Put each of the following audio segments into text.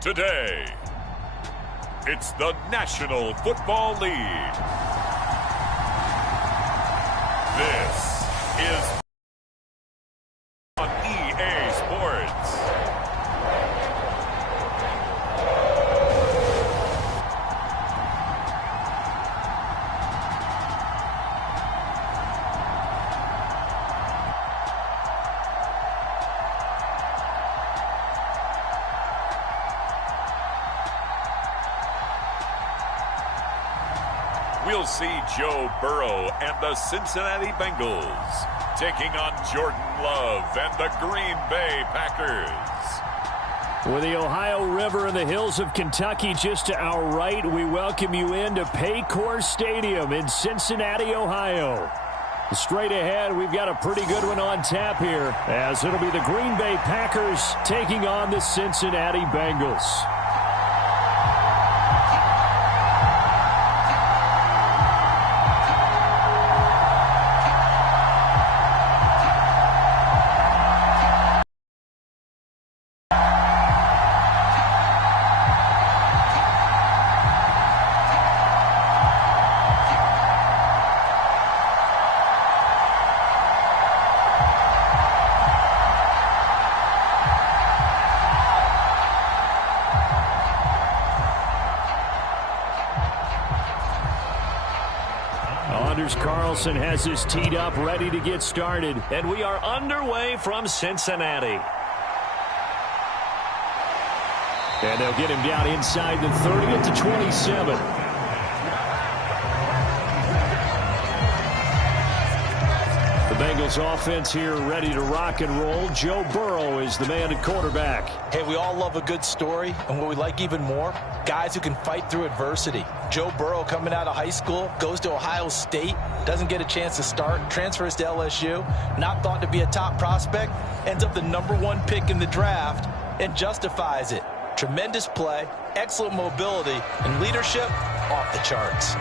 Today, it's the National Football League. This is on EA Sports. We'll see Joe Burrow and the Cincinnati Bengals taking on Jordan Love and the Green Bay Packers. With the Ohio River and the hills of Kentucky just to our right, we welcome you into Paycor Stadium in Cincinnati, Ohio. Straight ahead, we've got a pretty good one on tap here, as it'll be the Green Bay Packers taking on the Cincinnati Bengals. Carlson has this teed up, ready to get started. And we are underway from Cincinnati. And they'll get him down inside the 30 at the 27. The Bengals offense here ready to rock and roll. Joe Burrow is the man at quarterback. Hey, we all love a good story, and what we like even more, guys who can fight through adversity. Joe Burrow coming out of high school, goes to Ohio State, doesn't get a chance to start, transfers to LSU, not thought to be a top prospect, ends up the #1 pick in the draft, and justifies it. Tremendous play, excellent mobility, and leadership off the charts.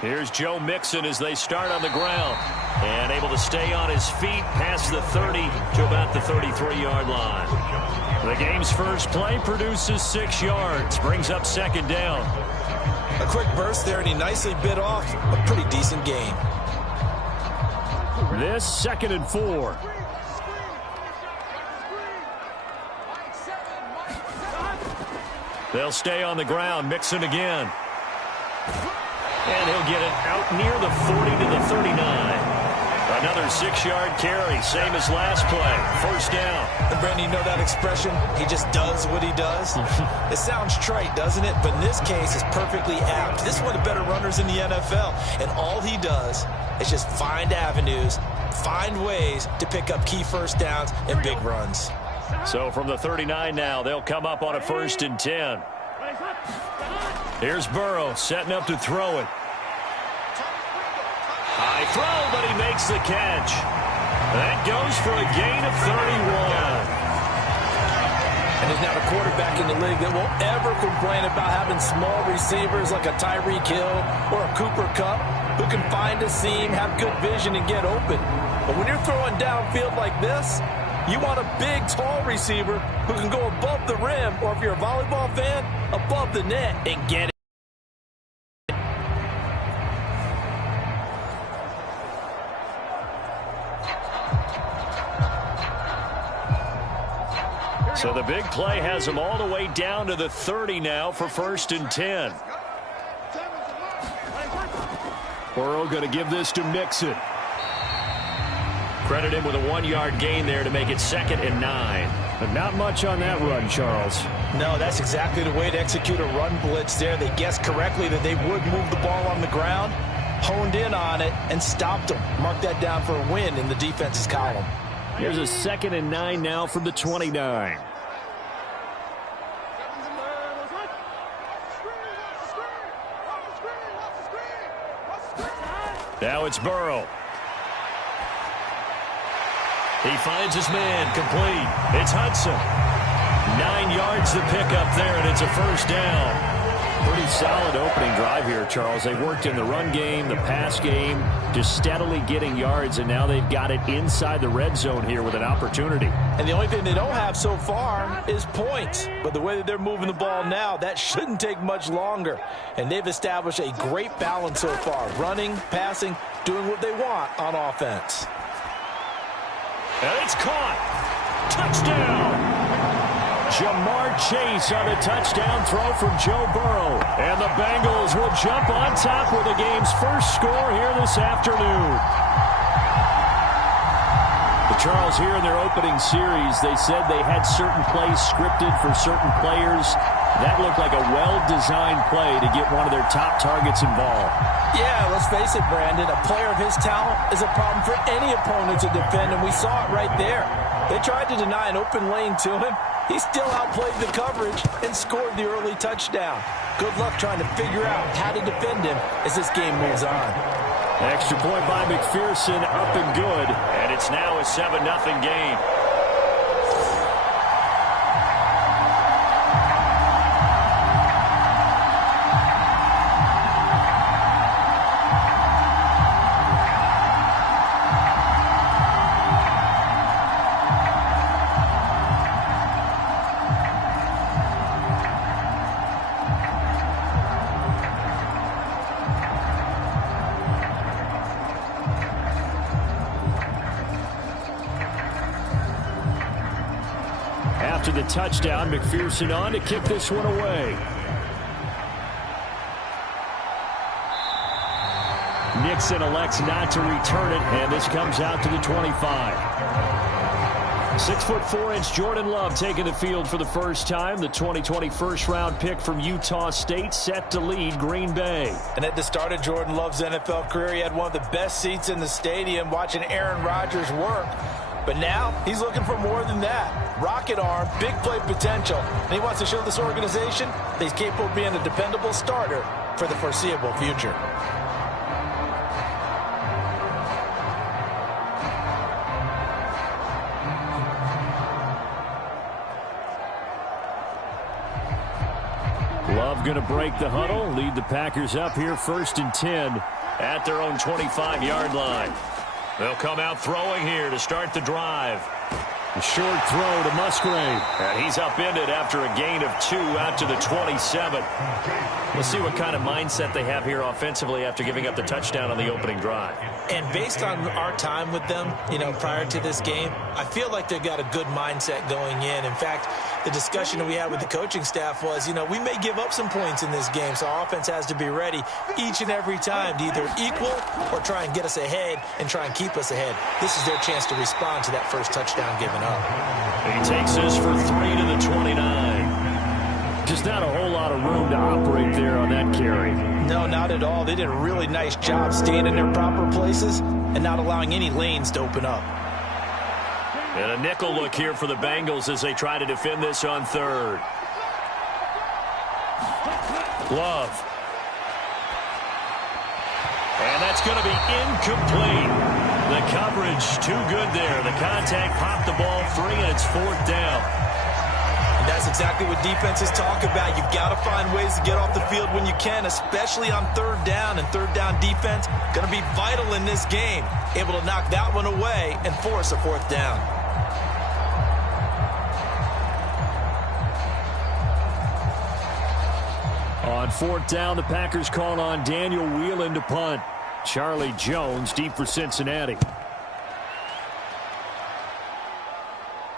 Here's Joe Mixon as they start on the ground. And able to stay on his feet past the 30 to about the 33-yard line. The game's first play produces 6 yards. Brings up second down. A quick burst there, and he nicely bit off a pretty decent gain. This 2nd and 4. They'll stay on the ground. Mixon again. And he'll get it out near the 40 to the 39. Another 6-yard carry, same as last play. First down. And Brandon, you know that expression? He just does what he does. It sounds trite, doesn't it? But in this case, it's perfectly apt. This is one of the better runners in the NFL. And all he does is just find avenues, find ways to pick up key first downs and big runs. So from the 39 now, they'll come up on a 1st and 10. Here's Burrow setting up to throw it. High throw, but he makes the catch. That goes for a gain of 31. And there's not a quarterback in the league that will ever complain about having small receivers like a Tyreek Hill or a Cooper Kupp who can find a seam, have good vision, and get open. But when you're throwing downfield like this, you want a big, tall receiver who can go above the rim, or if you're a volleyball fan, above the net and get it. So the big play has him all the way down to the 30 now for 1st and 10. Burrow going to give this to Mixon. Credit him with a 1-yard gain there to make it 2nd and 9. But not much on that run, Charles. No, that's exactly the way to execute a run blitz there. They guessed correctly that they would move the ball on the ground, honed in on it, and stopped them. Mark that down for a win in the defense's column. Here's a 2nd and 9 now from the 29. Now it's Burrow. He finds his man complete. It's Hudson. 9 yards to pick up there, and it's a first down. Pretty solid opening drive here, Charles. They worked in the run game, the pass game, just steadily getting yards, and now they've got it inside the red zone here with an opportunity. And the only thing they don't have so far is points. But the way that they're moving the ball now, that shouldn't take much longer. And they've established a great balance so far. Running, passing, doing what they want on offense. And it's caught. Touchdown. Jamar Chase on a touchdown throw from Joe Burrow. And the Bengals will jump on top with the game's first score here this afternoon. But Charles, here in their opening series, they said they had certain plays scripted for certain players. That looked like a well-designed play to get one of their top targets involved. Yeah, let's face it, Brandon. A player of his talent is a problem for any opponent to defend, and we saw it right there. They tried to deny an open lane to him. He still outplayed the coverage and scored the early touchdown. Good luck trying to figure out how to defend him as this game moves on. Extra point by McPherson, up and good. And it's now a 7-0 game. After the touchdown, McPherson on to kick this one away. Nixon elects not to return it, and this comes out to the 25. 6'4" Jordan Love taking the field for the first time. The 2020 first-round pick from Utah State set to lead Green Bay. And at the start of Jordan Love's NFL career, he had one of the best seats in the stadium watching Aaron Rodgers work. But now he's looking for more than that. Rocket arm, big play potential. And he wants to show this organization that he's capable of being a dependable starter for the foreseeable future. Love going to break the huddle, lead the Packers up here 1st and 10 at their own 25-yard line. They'll come out throwing here to start the drive. A short throw to Musgrave. And he's upended after a gain of 2 out to the 27. Let's see what kind of mindset they have here offensively after giving up the touchdown on the opening drive. And based on our time with them, prior to this game, I feel like they've got a good mindset going in. In fact, the discussion that we had with the coaching staff was, we may give up some points in this game, so our offense has to be ready each and every time to either equal or try and get us ahead and try and keep us ahead. This is their chance to respond to that first touchdown given up. He takes this for 3 to the 29. Just not a whole lot of room to operate there on that carry. No, not at all. They did a really nice job staying in their proper places and not allowing any lanes to open up. And a nickel look here for the Bengals as they try to defend this on 3rd. Love. And that's going to be incomplete. The coverage too good there. The contact popped the ball free, and it's 4th down. And that's exactly what defenses talk about. You've got to find ways to get off the field when you can, especially on 3rd down. And 3rd down defense going to be vital in this game. Able to knock that one away and force a 4th down. On 4th down, the Packers call on Daniel Whelan to punt. Charlie Jones deep for Cincinnati.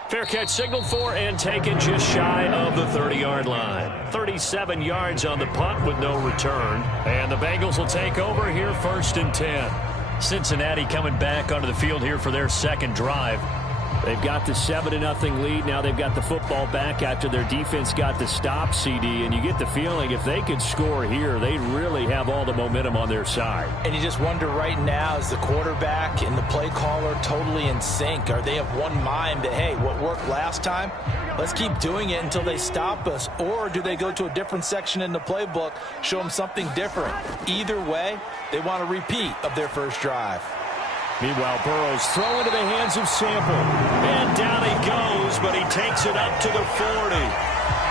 Fair catch signaled for and taken just shy of the 30-yard line. 37 yards on the punt with no return. And the Bengals will take over here 1st and 10. Cincinnati coming back onto the field here for their second drive. They've got the 7-0 lead. Now they've got the football back after their defense got the stop, CD. And you get the feeling if they could score here, they really have all the momentum on their side. And you just wonder right now, is the quarterback and the play caller totally in sync? Are they of one mind that, hey, what worked last time, let's keep doing it until they stop us? Or do they go to a different section in the playbook, show them something different? Either way, they want a repeat of their first drive. Meanwhile, Burrow's throw into the hands of Sample. And down he goes goes, but he takes it up to the 40.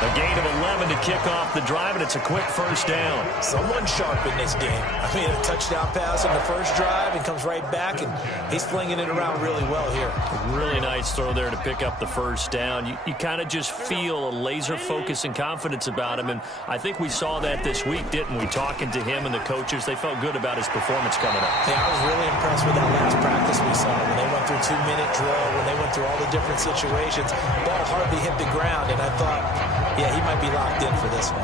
A gain of 11 to kick off the drive, and it's a quick first down. Someone sharp in this game. I mean, a touchdown pass on the first drive and comes right back, and he's flinging it around really well here. A really nice throw there to pick up the first down. You kind of just feel a laser focus and confidence about him, and I think we saw that this week, didn't we? Talking to him and the coaches, they felt good about his performance coming up. Yeah, I was really impressed with that last practice we saw when they went through 2-minute drill, when they went through all the different situations. Ball hardly hit the ground, and I thought, yeah, he might be locked in for this one.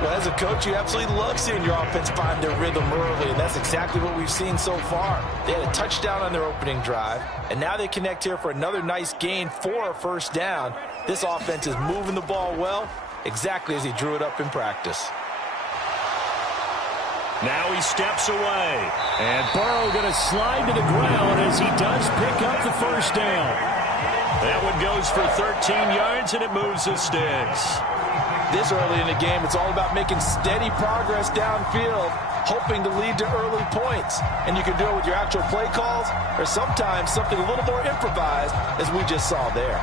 Well, as a coach, you absolutely love seeing your offense find their rhythm early, and that's exactly what we've seen so far. They had a touchdown on their opening drive, and now they connect here for another nice gain for a first down. This offense is moving the ball well, exactly as he drew it up in practice. Now he steps away. And Burrow going to slide to the ground as he does pick up the first down. That one goes for 13 yards, and it moves the sticks. This early in the game, it's all about making steady progress downfield, hoping to lead to early points. And you can do it with your actual play calls or sometimes something a little more improvised, as we just saw there.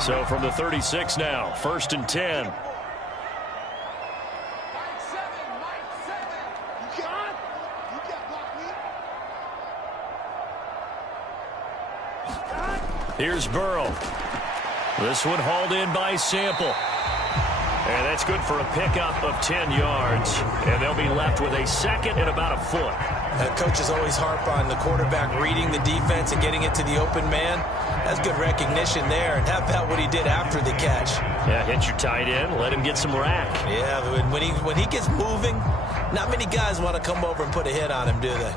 So from the 36 now, 1st and 10. Here's Burrow. This one hauled in by Sample. And that's good for a pickup of 10 yards. And they'll be left with a second and about a foot. Coaches always harp on the quarterback reading the defense and getting it to the open man. That's good recognition there. And how about what he did after the catch? Yeah, hit your tight end, let him get some rack. Yeah, when he gets moving, not many guys want to come over and put a hit on him, do they?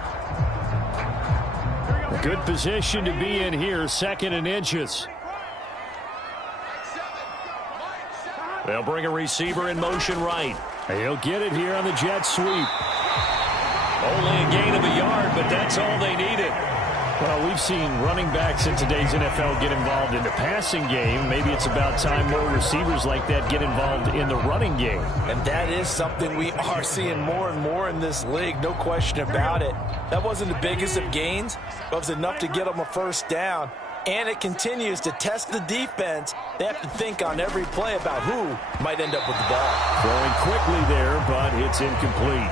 Good position to be in here, 2nd and inches. They'll bring a receiver in motion right. He'll get it here on the jet sweep. Only a gain of a yard, but that's all they needed. Well, we've seen running backs in today's NFL get involved in the passing game. Maybe it's about time more receivers like that get involved in the running game. And that is something we are seeing more and more in this league, no question about it. That wasn't the biggest of gains, but it was enough to get them a first down. And it continues to test the defense. They have to think on every play about who might end up with the ball. Throwing quickly there, but it's incomplete.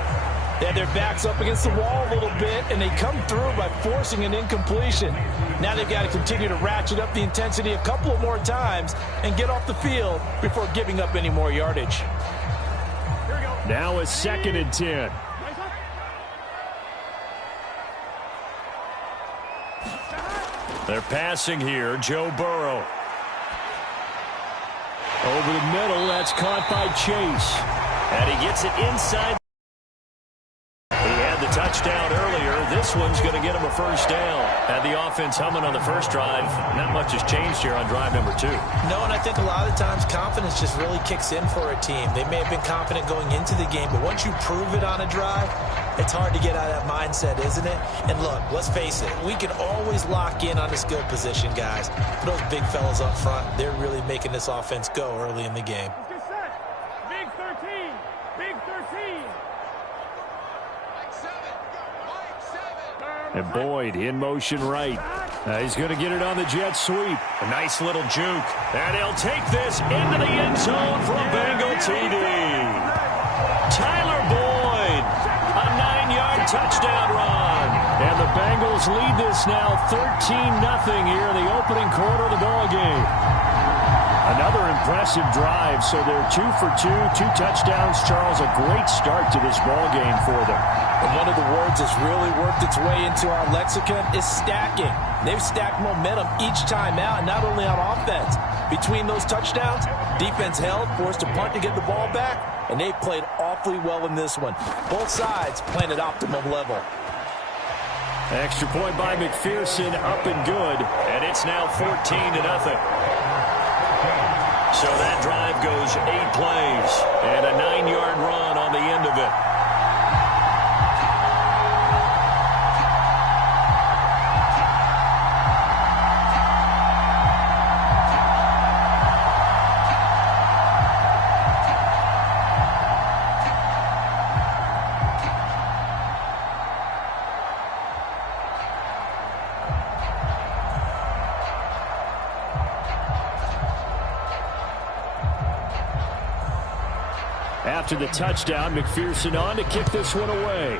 They had their backs up against the wall a little bit, and they come through by forcing an incompletion. Now they've got to continue to ratchet up the intensity a couple of more times and get off the field before giving up any more yardage. Now a 2nd and 10. They're passing here, Joe Burrow. Over the middle, that's caught by Chase. And he gets it inside. Touchdown earlier. This one's going to get him a first down. Had the offense humming on the first drive. Not much has changed here on drive number 2. No, and I think a lot of times confidence just really kicks in for a team. They may have been confident going into the game, but once you prove it on a drive, it's hard to get out of that mindset, isn't it? And look, let's face it, we can always lock in on the skill position, guys. But those big fellas up front, they're really making this offense go early in the game. Big 13. Big 13. And Boyd in motion right. He's going to get it on the jet sweep. A nice little juke. And he'll take this into the end zone for a Bengal TD. Tyler Boyd, a 9-yard touchdown run. And the Bengals lead this now 13-0 here in the opening quarter of the ball game. Another impressive drive, so they're 2 for 2, 2 touchdowns. Charles, a great start to this ball game for them. And one of the words that's really worked its way into our lexicon is stacking. They've stacked momentum each time out, and not only on offense. Between those touchdowns, defense held, forced a punt to get the ball back, and they've played awfully well in this one. Both sides playing at optimum level. Extra point by McPherson, up and good. And it's now 14-0. So that drive goes 8 plays and a 9-yard run on the end of it. After the touchdown, McPherson on to kick this one away.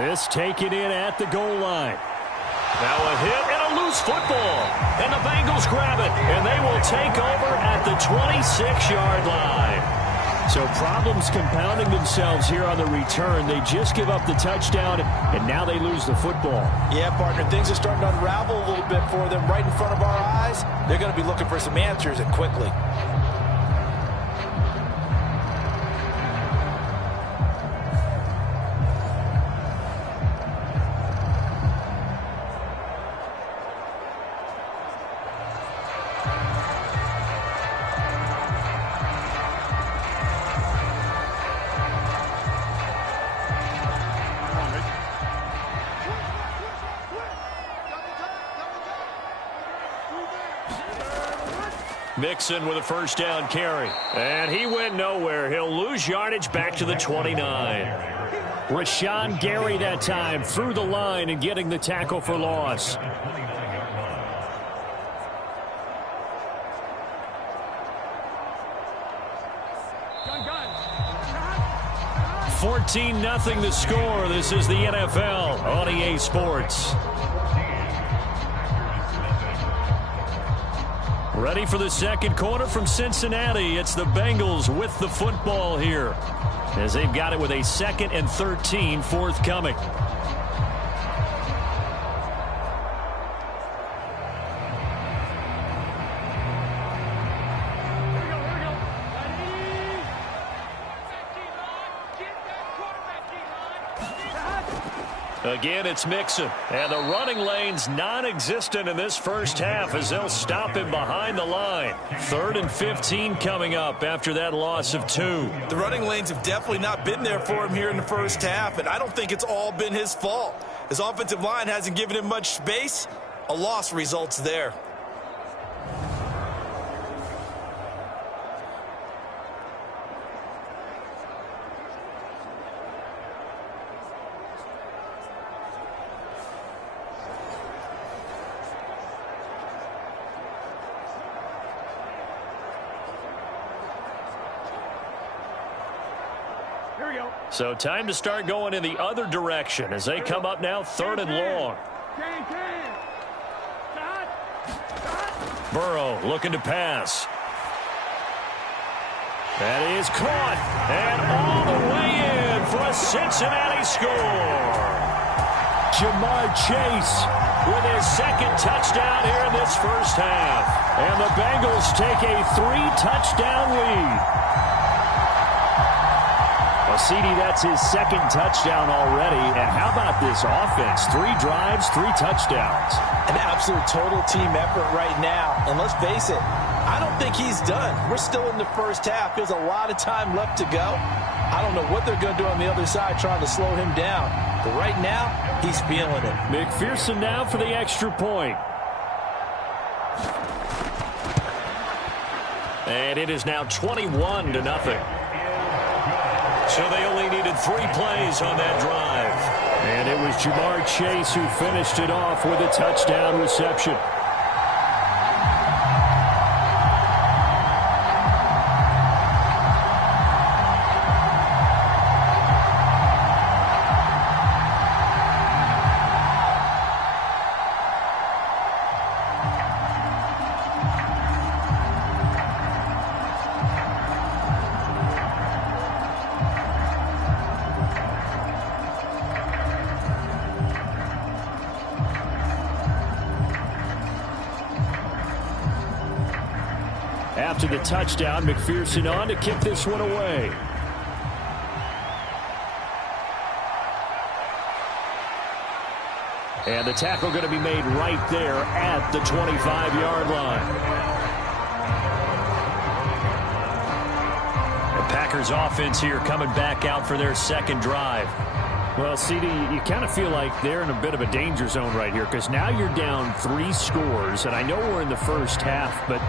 This taken in at the goal line. Now a hit and a loose football. And the Bengals grab it. And they will take over at the 26-yard line. So problems compounding themselves here on the return. They just give up the touchdown, and now they lose the football. Yeah, partner, things are starting to unravel a little bit for them right in front of our eyes. They're going to be looking for some answers, and quickly. Mixon with a first down carry. And he went nowhere. He'll lose yardage back to the 29. Rashawn Gary that time through the line and getting the tackle for loss. Gun. 14-0 the score. This is the NFL on EA Sports. Ready for the second quarter from Cincinnati. It's the Bengals with the football here, as they've got it with a 2nd and 13 forthcoming. Again, it's Mixon. And the running lane's non-existent in this first half as they'll stop him behind the line. 3rd and 15 coming up after that loss of 2. The running lanes have definitely not been there for him here in the first half, and I don't think it's all been his fault. His offensive line hasn't given him much space. A loss results there. So time to start going in the other direction as they come up now 3rd and long. Burrow looking to pass. That is caught. And all the way in for a Cincinnati score. Jamar Chase with his 2nd touchdown here in this first half. And the Bengals take a 3-touchdown lead. Well, CD, that's his 2nd touchdown already. And how about this offense? 3 drives, 3 touchdowns. An absolute total team effort right now. And let's face it, I don't think he's done. We're still in the first half. There's a lot of time left to go. I don't know what they're going to do on the other side trying to slow him down. But right now, he's feeling it. McPherson now for the extra point. And it is now 21-0. So they only needed 3 plays on that drive. And it was Jamar Chase who finished it off with a touchdown reception. After the touchdown, McPherson on to kick this one away. And the tackle going to be made right there at the 25-yard line. The Packers offense here coming back out for their 2nd drive. Well, CD, you kind of feel like they're in a bit of a danger zone right here because now you're down 3 scores, and I know we're in the first half, but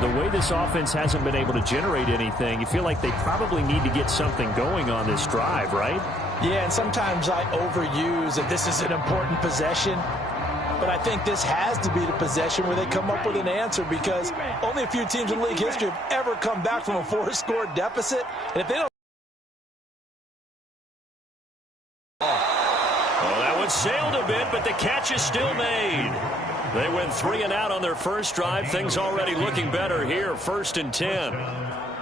the way this offense hasn't been able to generate anything, you feel like they probably need to get something going on this drive, right? Yeah, and sometimes I overuse that this is an important possession. but I think this has to be the possession where they come up with an answer, because only a few teams in league history have ever come back from a 4-score deficit. And if they don't... Well, that one sailed a bit, but the catch is still made. They went 3 and out on their first drive. Things already looking better here, 1st and 10.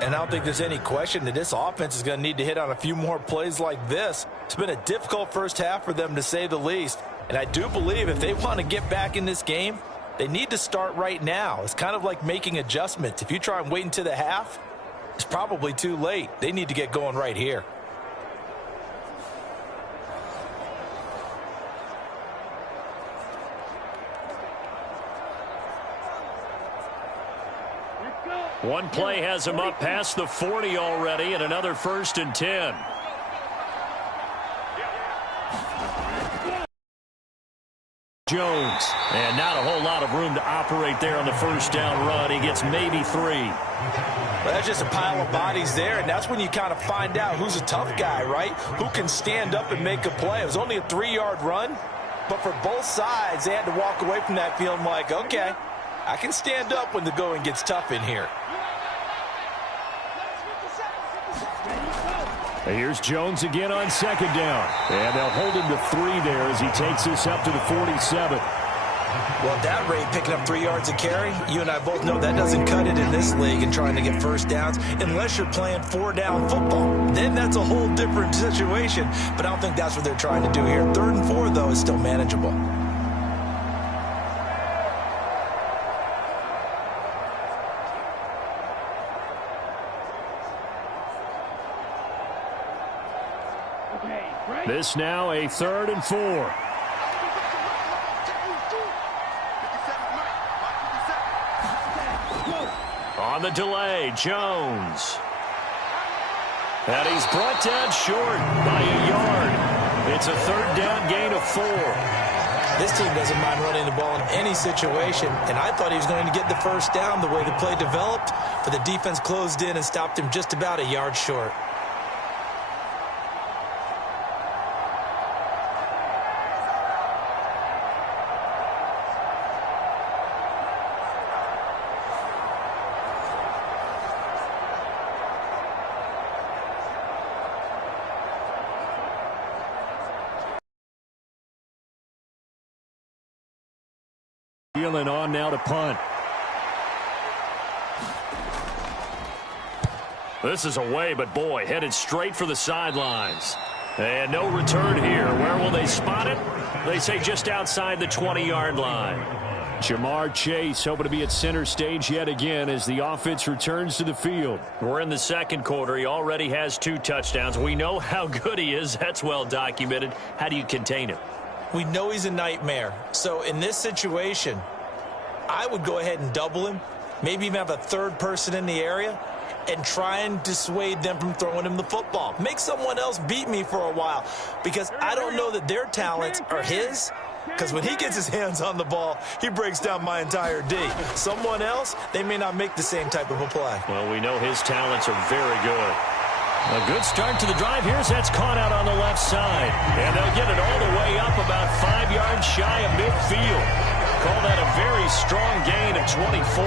And I don't think there's any question that this offense is going to need to hit on a few more plays like this. It's been a difficult first half for them, to say the least. And I do believe if they want to get back in this game, they need to start right now. It's kind of like making adjustments. If you try and wait until the half, it's probably too late. They need to get going right here. One play has him up past the 40 already, and another 1st and 10. Jones. And not a whole lot of room to operate there on the first down run. He gets maybe 3. Well, that's just a pile of bodies there, and that's when you kind of find out who's a tough guy, right? Who can stand up and make a play. It was only a 3-yard run, but for both sides, they had to walk away from that feeling like, okay, I can stand up when the going gets tough in here. Here's Jones again on 2nd down. And they'll hold him to 3 there as he takes this up to the 47. Well, at that rate, picking up 3 yards a carry, you and I both know that doesn't cut it in this league and trying to get first downs unless you're playing 4-down football. Then that's a whole different situation, but I don't think that's what they're trying to do here. 3rd and 4, though, is still manageable. This now a 3rd and 4. On the delay, Jones. And he's brought down short by a yard. It's a 3rd down gain of 4. This team doesn't mind running the ball in any situation, and I thought he was going to get the first down the way the play developed, but the defense closed in and stopped him just about a yard short. Wheeling on now to punt. This is away, but boy, headed straight for the sidelines. And no return here. Where will they spot it? They say just outside the 20-yard line. Jamar Chase hoping to be at center stage yet again as the offense returns to the field. We're in the 2nd quarter. He already has 2 touchdowns. We know how good he is. That's well documented. How do you contain him? We know he's a nightmare. So in this situation, I would go ahead and double him, maybe even have a 3rd person in the area, and try and dissuade them from throwing him the football. Make someone else beat me for a while, because I don't know that their talents are his, because when he gets his hands on the ball, he breaks down my entire D. Someone else, they may not make the same type of a play. Well, we know his talents are very good. A good start to the drive. Here's that's caught out on the left side. And they'll get it all the way up about 5 yards shy of midfield. Call that a very strong gain of 24.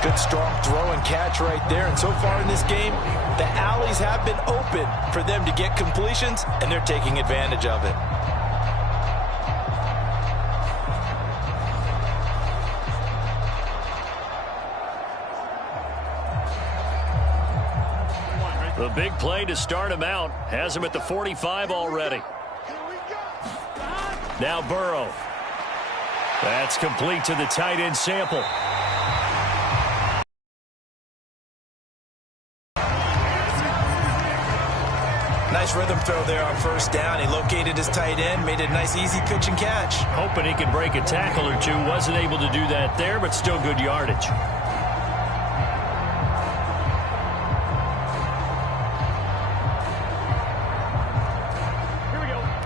Good strong throw and catch right there. And so far in this game, the alleys have been open for them to get completions, and they're taking advantage of it. The big play to start him out has him at the 45 already. Now Burrow. That's complete to the tight end Sample. Nice rhythm throw there on 1st down. He located his tight end, made it a nice easy pitch and catch. Hoping he could break a tackle or 2. Wasn't able to do that there, but still good yardage.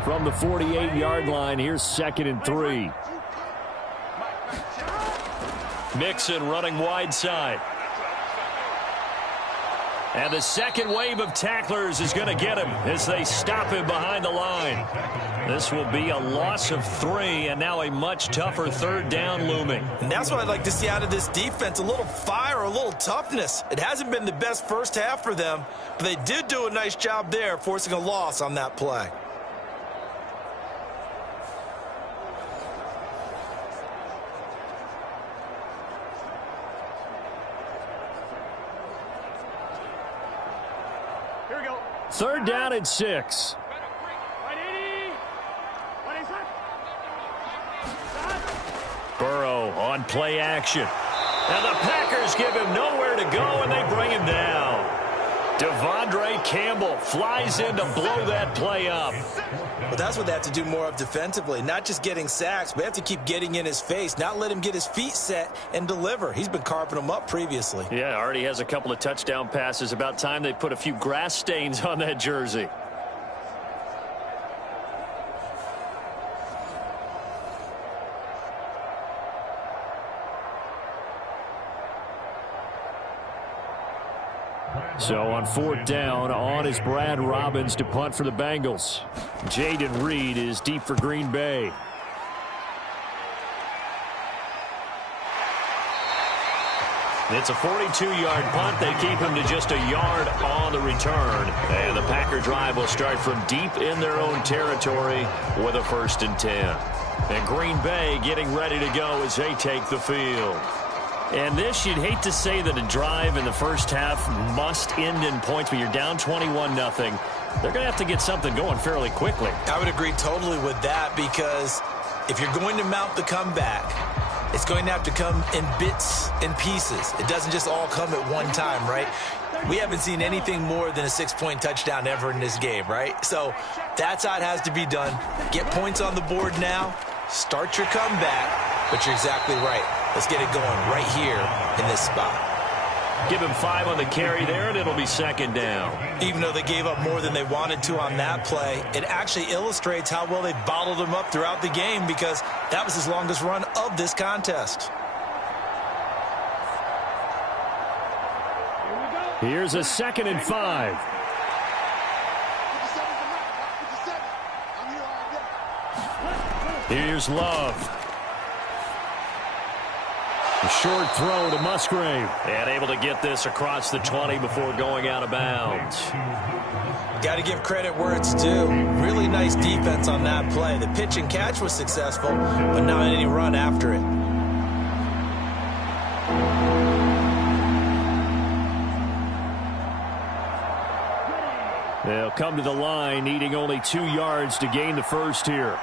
From the 48-yard line, here's 2nd and 3. Mixon running wide side. And the second wave of tacklers is going to get him as they stop him behind the line. This will be a loss of 3, and now a much tougher third down looming. And that's what I'd like to see out of this defense, a little fire, a little toughness. It hasn't been the best first half for them, but they did do a nice job there, forcing a loss on that play. Third down and 6. Burrow on play action. And the Packers give him nowhere to go, and they bring him down. Devondre Campbell flies in to blow that play up. Well, that's what they have to do more of defensively, not just getting sacks, but they have to keep getting in his face, not let him get his feet set and deliver. He's been carving them up previously. Yeah, already has a couple of touchdown passes. About time they put a few grass stains on that jersey. So on fourth down, on is Brad Robbins to punt for the Bengals. Jaden Reed is deep for Green Bay. It's a 42-yard punt. They keep him to just a yard on the return. And the Packer drive will start from deep in their own territory with a 1st and 10. And Green Bay getting ready to go as they take the field. And this, you'd hate to say that a drive in the first half must end in points, but you're down 21-0. They're going to have to get something going fairly quickly. I would agree totally with that, because if you're going to mount the comeback, it's going to have to come in bits and pieces. It doesn't just all come at one time, right? We haven't seen anything more than a 6-point touchdown ever in this game, right? So that's how it has to be done. Get points on the board now. Start your comeback, but you're exactly right. Let's get it going right here in this spot. Give him 5 on the carry there, and it'll be 2nd down. Even though they gave up more than they wanted to on that play, it actually illustrates how well they bottled them up throughout the game, because that was his longest run of this contest. Here's a 2nd and 5. Here's Love. A short throw to Musgrave. And able to get this across the 20 before going out of bounds. Got to give credit where it's due. Really nice defense on that play. The pitch and catch was successful, but not any run after it. They'll come to the line, needing only 2 yards to gain the first here.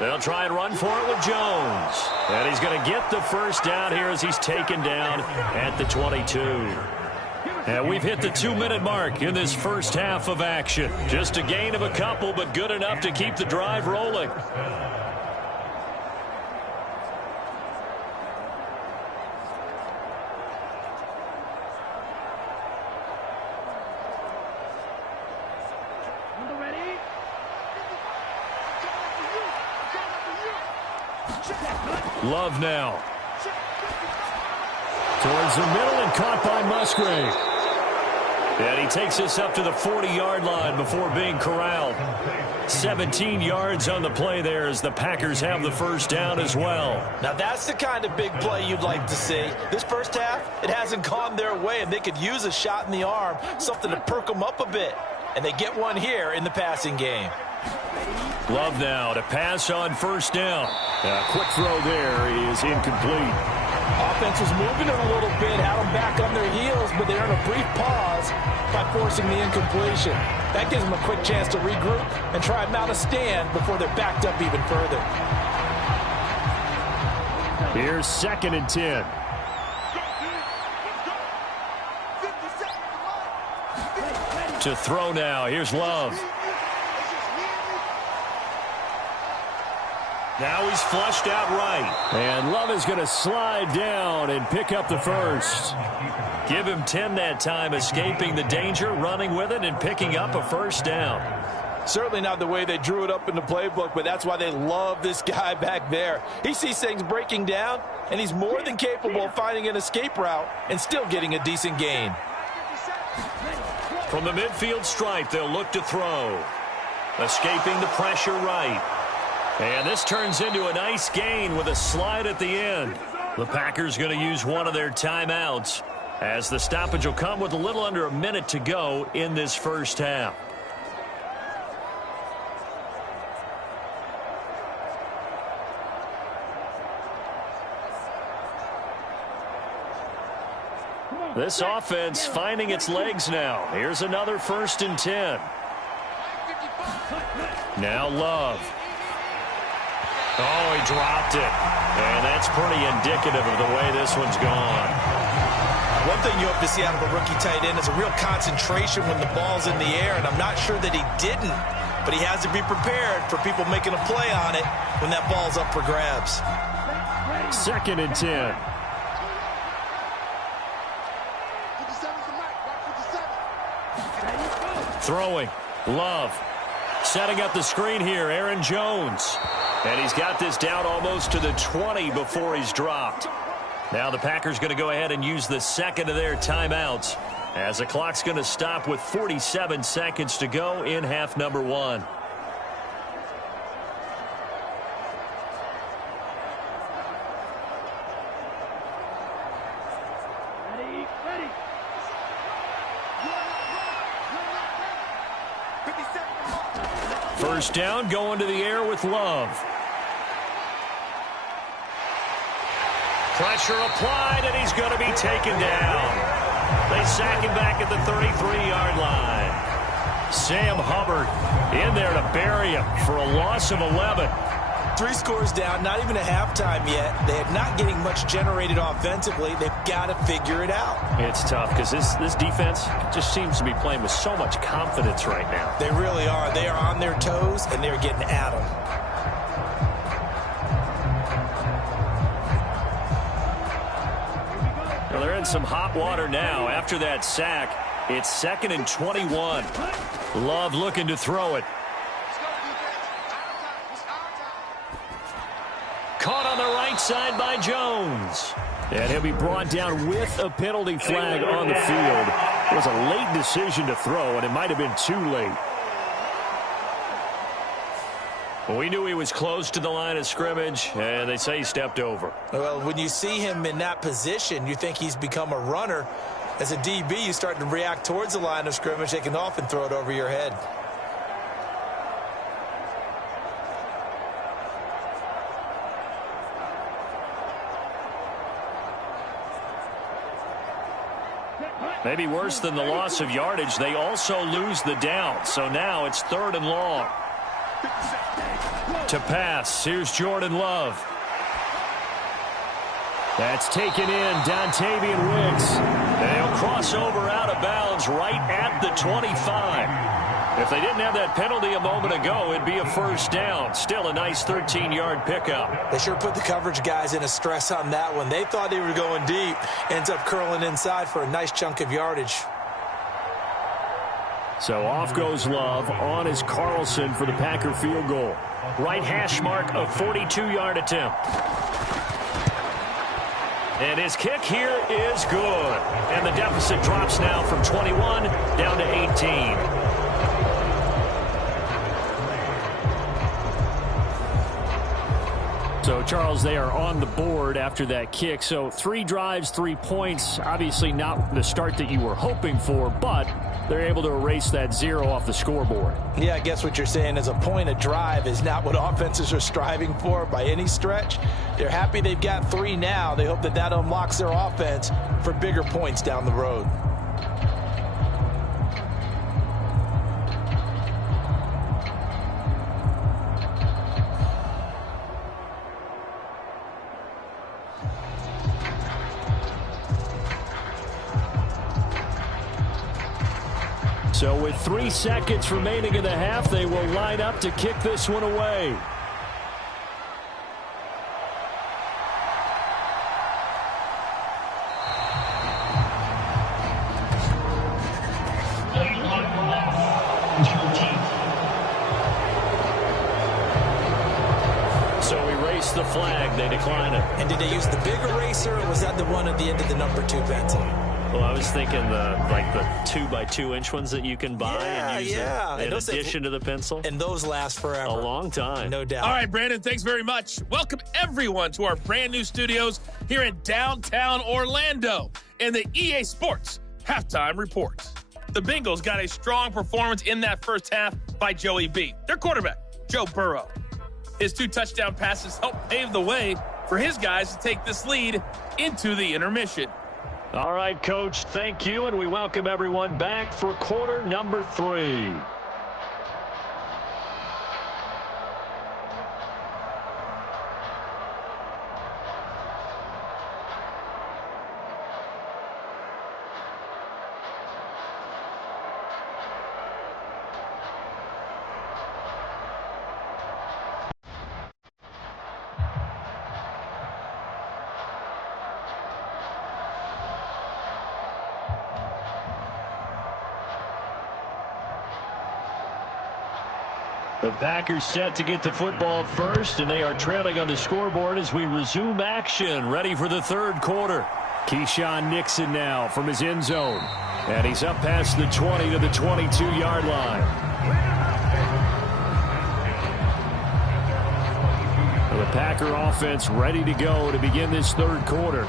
They'll try and run for it with Jones. And he's going to get the first down here as he's taken down at the 22. And we've hit the 2-minute mark in this first half of action. Just a gain of a couple, but good enough to keep the drive rolling. Love now. Towards the middle and caught by Musgrave. And he takes us up to the 40-yard line before being corralled. 17 yards on the play there as the Packers have the first down as well. Now that's the kind of big play you'd like to see. This first half, it hasn't gone their way, and they could use a shot in the arm, something to perk them up a bit. And they get one here in the passing game. Love now to pass on first down. A quick throw there is incomplete. Offense was moving it a little bit, had them back on their heels, but they earned a brief pause by forcing the incompletion. That gives them a quick chance to regroup and try and mount a stand before they're backed up even further. Here's 2nd and 10. To throw now. Here's Love. Now he's flushed out right. And Love is going to slide down and pick up the first. Give him 10 that time, escaping the danger, running with it, and picking up a first down. Certainly not the way they drew it up in the playbook, but that's why they love this guy back there. He sees things breaking down, and he's more than capable of finding an escape route and still getting a decent gain. From the midfield stripe, they'll look to throw. Escaping the pressure right. And this turns into a nice gain with a slide at the end. The Packers going to use one of their timeouts, as the stoppage will come with a little under a minute to go in this first half. This offense finding its legs now. Here's another 1st and 10. Now Love. Oh, he dropped it. And that's pretty indicative of the way this one's gone. One thing you hope to see out of a rookie tight end is a real concentration when the ball's in the air, and I'm not sure that he didn't, but he has to be prepared for people making a play on it when that ball's up for grabs. 2nd and 10. Throwing. Love. Setting up the screen here, Aaron Jones. And he's got this down almost to the 20 before he's dropped. Now the Packers going to go ahead and use the second of their timeouts, as the clock's going to stop with 47 seconds to go in half number 1. First down, going to the air with Love. Pressure applied, and he's going to be taken down. They sack him back at the 33-yard line. Sam Hubbard in there to bury him for a loss of 11. 3 scores down, not even a halftime yet. They're not getting much generated offensively. They've got to figure it out. It's tough because this defense just seems to be playing with so much confidence right now. They really are. They are on their toes, and they're getting at them. Well, they're in some hot water now after that sack. It's 2nd and 21. Love looking to throw it. Caught on the right side by Jones. And he'll be brought down with a penalty flag on the field. It was a late decision to throw, and it might have been too late. Well, we knew he was close to the line of scrimmage, and they say he stepped over. Well, when you see him in that position, you think he's become a runner. As a DB, you start to react towards the line of scrimmage. They can often throw it over your head. Maybe worse than the loss of yardage, they also lose the down. So now it's 3rd and long. To pass, here's Jordan Love. That's taken in, Dontavian Wicks. They'll cross over out of bounds right at the 25. If they didn't have that penalty a moment ago, it'd be a first down. Still a nice 13-yard pickup. They sure put the coverage guys in a stress on that one. They thought they were going deep. Ends up curling inside for a nice chunk of yardage. So off goes Love. On is Carlson for the Packer field goal. Right hash mark, a 42-yard attempt. And his kick here is good. And the deficit drops now from 21 down to 18. So, Charles, they are on the board after that kick. So 3 drives, 3 points. Obviously not the start that you were hoping for, but they're able to erase that 0 off the scoreboard. Yeah, I guess what you're saying is a point a drive is not what offenses are striving for by any stretch. They're happy they've got 3 now. They hope that that unlocks their offense for bigger points down the road. So with 3 seconds remaining in the half, they will line up to kick this one away. they decline it. And did they use the big eraser, or was that the one at the end of the number 2 pencil? Well, I was thinking the 2x2-inch ones that you can buy and use in addition to the pencil. And those last forever. A long time. No doubt. All right, Brandon, thanks very much. Welcome, everyone, to our brand new studios here in downtown Orlando and the EA Sports Halftime Report. The Bengals got a strong performance in that first half by Joey B. Their quarterback, Joe Burrow. His 2 touchdown passes helped pave the way for his guys to take this lead into the intermission. All right, Coach, thank you, and we welcome everyone back for quarter number 3. The Packers set to get the football first, and they are trailing on the scoreboard as we resume action, ready for the third quarter. Keyshawn Nixon now from his end zone. And he's up past the 20 to the 22-yard line. The Packer offense ready to go to begin this third quarter.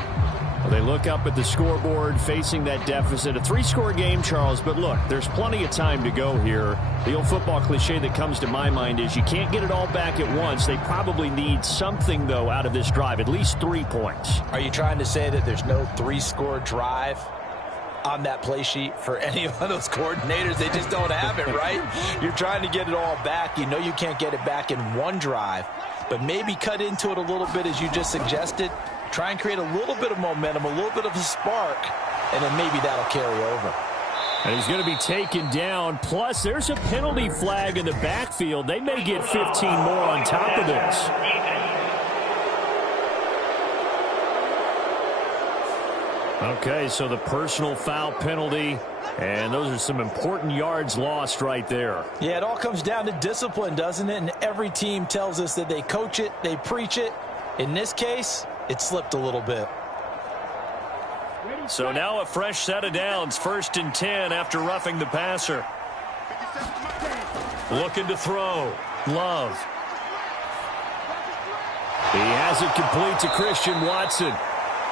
Well, they look up at the scoreboard facing that deficit. A 3-score game, Charles, but look, there's plenty of time to go here. The old football cliche that comes to my mind is you can't get it all back at once. They probably need something, though, out of this drive, at least 3 points. Are you trying to say that there's no 3-score drive on that play sheet for any of those coordinators? They just don't have it, right? You're trying to get it all back. You know you can't get it back in one drive, but maybe cut into it a little bit as you just suggested. Try and create a little bit of momentum, a little bit of a spark, and then maybe that'll carry over. And he's going to be taken down. Plus, there's a penalty flag in the backfield. They may get 15 more on top of this. Okay, so the personal foul penalty, and those are some important yards lost right there. Yeah, it all comes down to discipline, doesn't it? And every team tells us that they coach it, they preach it. In this case, it slipped a little bit. So now a fresh set of downs, 1st and 10 after roughing the passer. Looking to throw. Love. He has it complete to Christian Watson.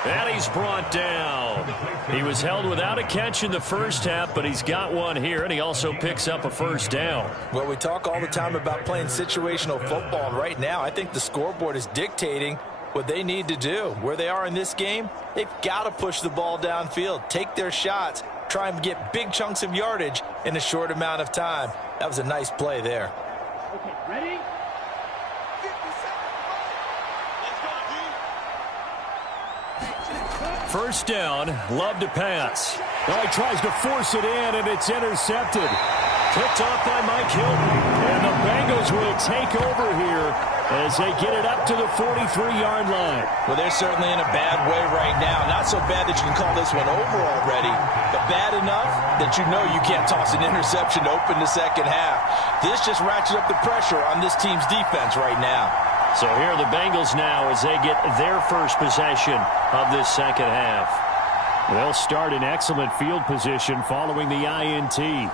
And he's brought down. He was held without a catch in the first half, but he's got one here, and he also picks up a first down. Well, we talk all the time about playing situational football, and right now I think the scoreboard is dictating what they need to do. Where they are in this game, they've got to push the ball downfield, take their shots, try and get big chunks of yardage in a short amount of time. That was a nice play there. Okay, ready? First down, Love to pass. Well, he tries to force it in, and it's intercepted. Picked off by Mike Hilton. And the Bengals will take over here as they get it up to the 43-yard line. Well, they're certainly in a bad way right now. Not so bad that you can call this one over already, but bad enough that you know you can't toss an interception to open the second half. This just ratchets up the pressure on this team's defense right now. So here are the Bengals now as they get their first possession of this second half. They'll start in excellent field position following the INT.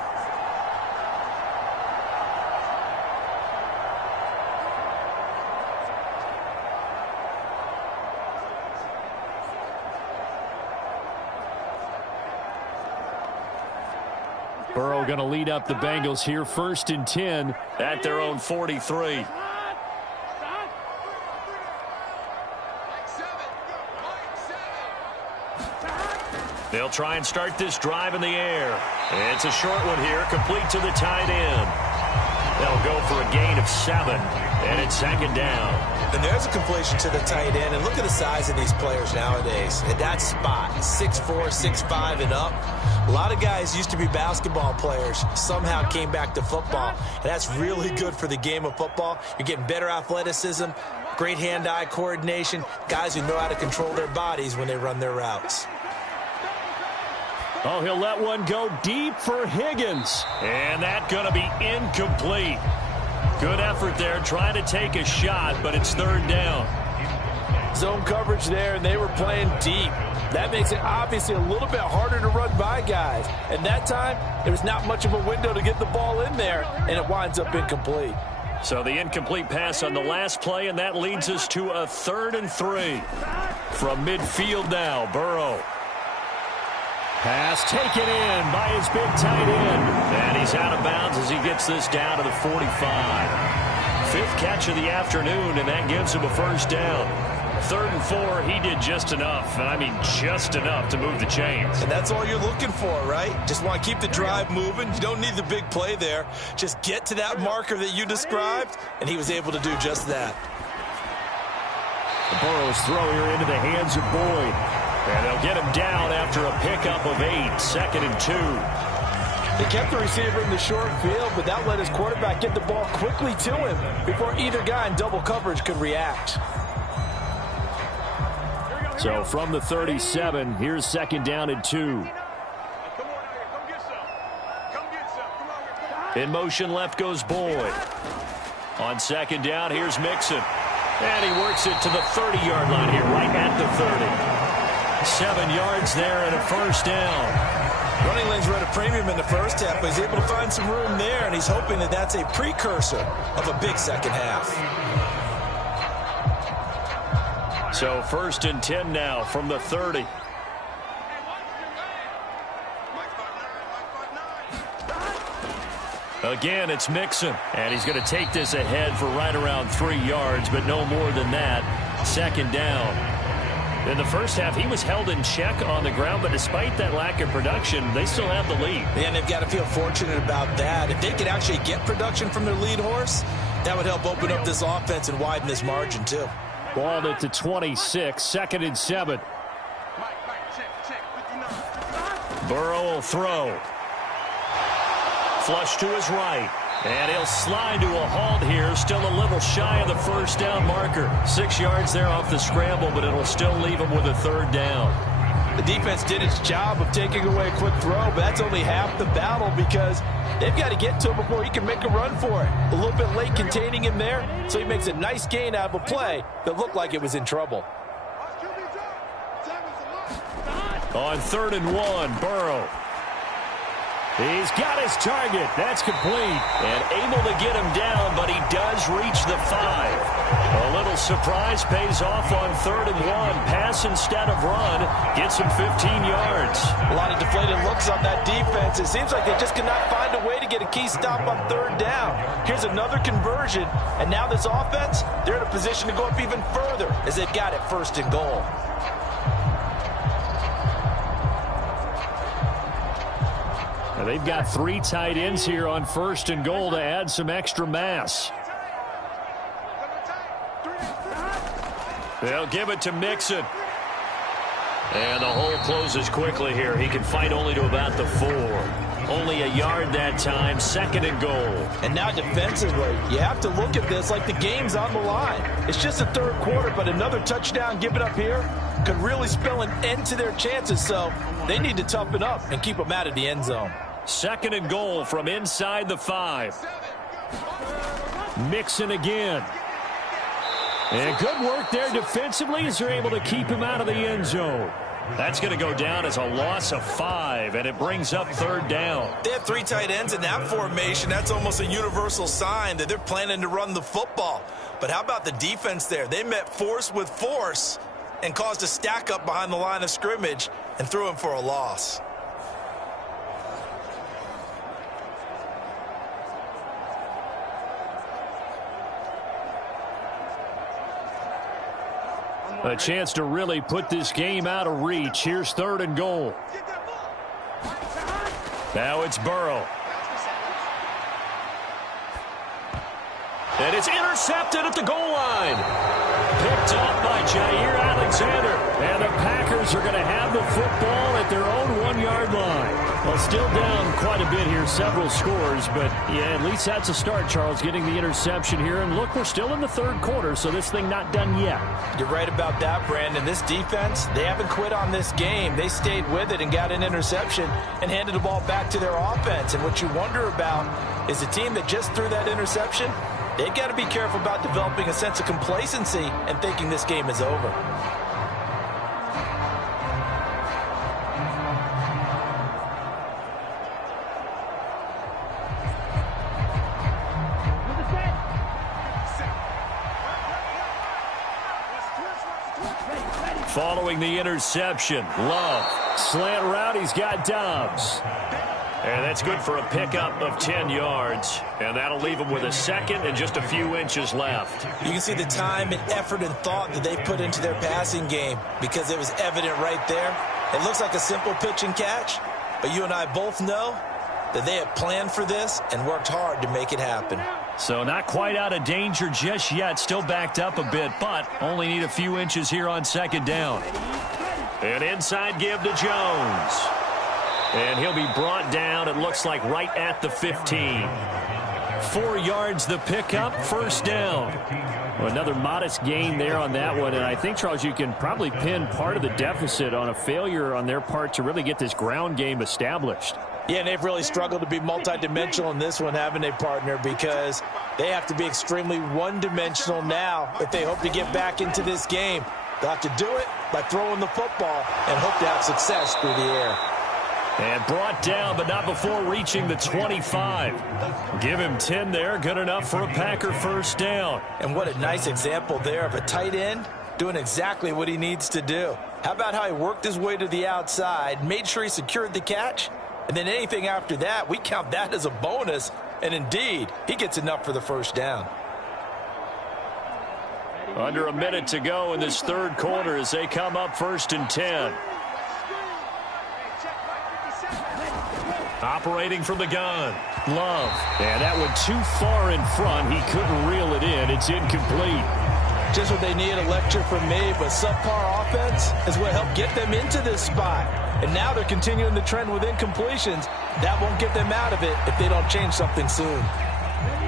Burrow going to lead up the Bengals here, 1st and 10 at their own 43. They'll try and start this drive in the air. It's a short one here, complete to the tight end. They'll go for a gain of 7, and it's 2nd down. And there's a completion to the tight end, and look at the size of these players nowadays. At that spot, 6'4", 6'5", and up. A lot of guys used to be basketball players, somehow came back to football, and that's really good for the game of football. You're getting better athleticism, great hand-eye coordination, guys who know how to control their bodies when they run their routes. Oh, he'll let one go deep for Higgins. And that's going to be incomplete. Good effort there, trying to take a shot, but it's 3rd down. Zone coverage there, and they were playing deep. That makes it obviously a little bit harder to run by guys. And that time, there was not much of a window to get the ball in there, and it winds up incomplete. So the incomplete pass on the last play, and that leads us to a 3rd and 3. From midfield now, Burrow. Pass taken in by his big tight end. And he's out of bounds as he gets this down to the 45. 5th catch of the afternoon, and that gives him a first down. 3rd and 4, he did just enough, and I mean just enough to move the chains. And that's all you're looking for, right? Just want to keep the drive moving. You don't need the big play there. Just get to that marker that you described, and he was able to do just that. The Burrow's throw here into the hands of Boyd. And they'll get him down after a pickup of 8, 2nd and 2. They kept the receiver in the short field, but that let his quarterback get the ball quickly to him before either guy in double coverage could react. So from the 37, here's 2nd down and 2. In motion left goes Boyd. On 2nd down, here's Mixon. And he works it to the 30-yard line here, right at the 30. 7 yards there and a first down. Running lanes were at a premium in the first half, but he's able to find some room there, and he's hoping that that's a precursor of a big second half. So 1st and 10 now from the 30. Again, it's Mixon, and he's going to take this ahead for right around 3 yards, but no more than that. 2nd down. In the first half, he was held in check on the ground, but despite that lack of production, they still have the lead. And they've got to feel fortunate about that. If they could actually get production from their lead horse, that would help open up this offense and widen this margin, too. Balled it to 26, 2nd and 7. Burrow will throw. Flush to his right. And he'll slide to a halt here, still a little shy of the first down marker. 6 yards there off the scramble, but it'll still leave him with a 3rd down. The defense did its job of taking away a quick throw, but that's only half the battle because they've got to get to him before he can make a run for it. A little bit late containing him there, so he makes a nice gain out of a play that looked like it was in trouble. On 3rd and 1, Burrow. He's got his target. That's complete. And able to get him down, but he does reach the 5. A little surprise pays off on 3rd and 1. Pass instead of run. Gets him 15 yards. A lot of deflated looks on that defense. It seems like they just cannot find a way to get a key stop on 3rd down. Here's another conversion. And now this offense, they're in a position to go up even further as they've got it 1st and goal. Now they've got 3 tight ends here on 1st and goal to add some extra mass. They'll give it to Mixon. And the hole closes quickly here. He can fight only to about the 4. Only a yard that time, 2nd and goal. And now defensively, you have to look at this like the game's on the line. It's just the 3rd quarter, but another touchdown given up here could really spell an end to their chances. So they need to toughen up and keep them out of the end zone. 2nd and goal from inside the 5. Mixon again. And good work there defensively as they're able to keep him out of the end zone. That's going to go down as a loss of 5, and it brings up 3rd down. They have 3 tight ends in that formation. That's almost a universal sign that they're planning to run the football. But how about the defense there? They met force with force and caused a stack up behind the line of scrimmage and threw him for a loss. A chance to really put this game out of reach. Here's 3rd and goal. Now it's Burrow. And it's intercepted at the goal line. Picked up by Jair Alexander. And the Packers are going to have the football at their own 1-yard line. Well, still down quite a bit here, several scores, but yeah, at least that's a start, Charles, getting the interception here. And look, we're still in the 3rd quarter, so this thing not done yet. You're right about that, Brandon. This defense, they haven't quit on this game. They stayed with it and got an interception and handed the ball back to their offense. And what you wonder about is the team that just threw that interception, They've got to be careful about developing a sense of complacency and thinking this game is over. Following the interception, Love. Slant route, he's got Dobbs. And that's good for a pickup of 10 yards. And that'll leave him with a second and just a few inches left. You can see the time and effort and thought that they put into their passing game because it was evident right there. It looks like a simple pitch and catch, but you and I both know that they have planned for this and worked hard to make it happen. So not quite out of danger just yet. Still backed up a bit, but only need a few inches here on second down. An inside give to Jones. And he'll be brought down, it looks like, right at the 15. 4 yards the pickup, first down. Well, another modest gain there on that one. And I think, Charles, you can probably pin part of the deficit on a failure on their part to really get this ground game established. Yeah, and they've really struggled to be multidimensional in this one, haven't they, partner? Because they have to be extremely one-dimensional now if they hope to get back into this game. They'll have to do it by throwing the football and hope to have success through the air. And brought down, but not before reaching the 25. Give him 10 there, good enough for a Packer first down. And what a nice example there of a tight end doing exactly what he needs to do. How about how he worked his way to the outside, made sure he secured the catch, and then anything after that, we count that as a bonus. And indeed, he gets enough for the first down. Under a minute to go in this third quarter as they come up first and 10. Operating from the gun. Love. And that one too far in front. He couldn't reel it in. It's incomplete. Just what they need, a lecture from me, but subpar offense is what helped get them into this spot. And now they're continuing the trend with incompletions. That won't get them out of it if they don't change something soon.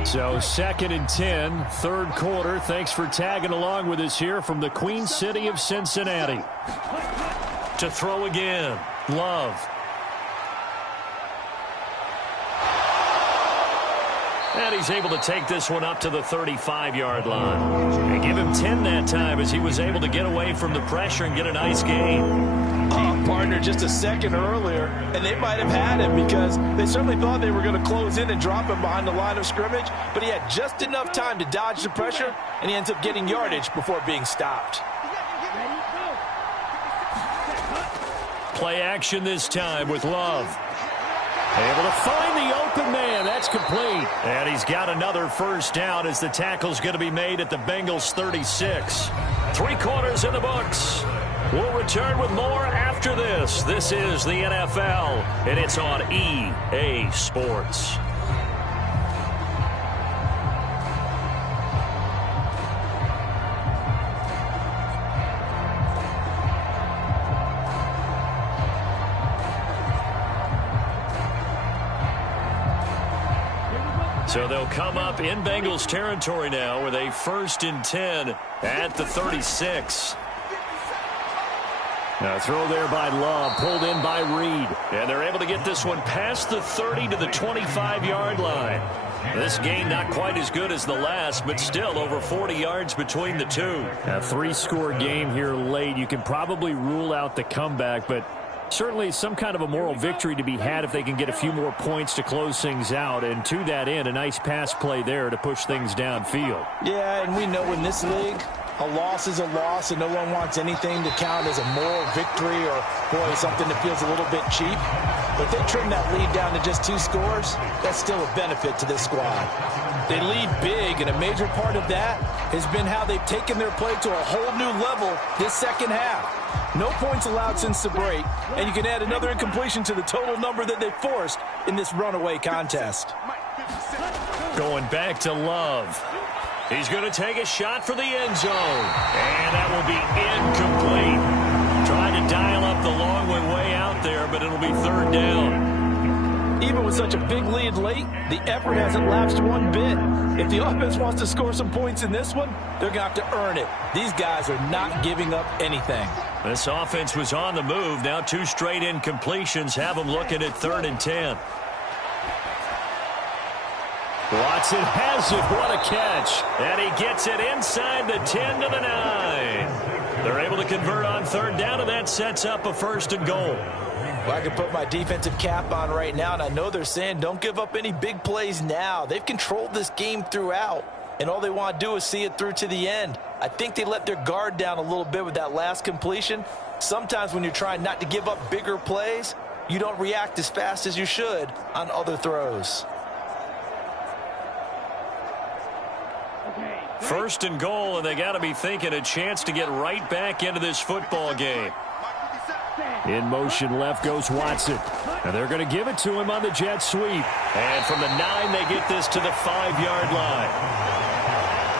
So second and 10, third quarter. Thanks for tagging along with us here from the Queen City of Cincinnati. To throw again. Love. And he's able to take this one up to the 35-yard line. And give him 10 that time as he was able to get away from the pressure and get a nice gain. Partner, just a second earlier, and they might have had him because they certainly thought they were going to close in and drop him behind the line of scrimmage, but he had just enough time to dodge the pressure, and he ends up getting yardage before being stopped. Play action this time with Love. Able to find the open man. That's complete. And he's got another first down as the tackle's going to be made at the Bengals 36. 3 quarters in the books. We'll return with more after this. This is the NFL, and it's on EA Sports. So they'll come up in Bengals territory now with a first and 10 at the 36. Now throw there by Love, pulled in by Reed. And they're able to get this one past the 30 to the 25-yard line. This gain not quite as good as the last, but still over 40 yards between the two. A 3-score game here late. You can probably rule out the comeback, but certainly some kind of a moral victory to be had if they can get a few more points to close things out. And to that end, a nice pass play there to push things downfield. Yeah, and we know in this league, a loss is a loss, and no one wants anything to count as a moral victory or, boy, something that feels a little bit cheap. But if they trim that lead down to just 2 scores, that's still a benefit to this squad. They lead big, and a major part of that has been how they've taken their play to a whole new level this second half. No points allowed since the break, and you can add another incompletion to the total number that they forced in this runaway contest. Going back to Love. He's going to take a shot for the end zone. And that will be incomplete. Trying to dial up the long way out there, but it'll be third down. Even with such a big lead late, the effort hasn't lapsed one bit. If the offense wants to score some points in this one, they're going to have to earn it. These guys are not giving up anything. This offense was on the move. Now 2 straight incompletions have them looking at 3rd and 10. Watson has it. What a catch. And he gets it inside the 10 to the 9. They're able to convert on third down, and that sets up a 1st and goal. Well, I can put my defensive cap on right now, and I know they're saying don't give up any big plays now. They've controlled this game throughout, and all they want to do is see it through to the end. I think they let their guard down a little bit with that last completion. Sometimes when you're trying not to give up bigger plays, you don't react as fast as you should on other throws. 1st and goal, and they got to be thinking a chance to get right back into this football game. In motion left goes Watson. And they're going to give it to him on the jet sweep. And from the 9, they get this to the 5-yard line.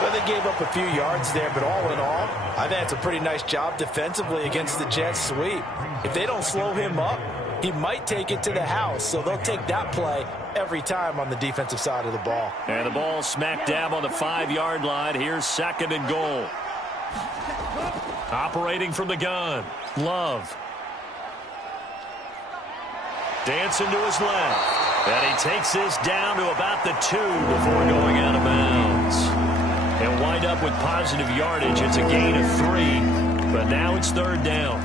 Well, they gave up a few yards there, but all in all, I think it's a pretty nice job defensively against the jet sweep. If they don't slow him up, he might take it to the house, so they'll take that play every time on the defensive side of the ball. And the ball smack dab on the 5-yard line. Here's 2nd and goal. Operating from the gun, Love. Dancing to his left. And he takes this down to about the 2 before going out of bounds. He'll wind up with positive yardage. It's a gain of 3, but now it's 3rd down.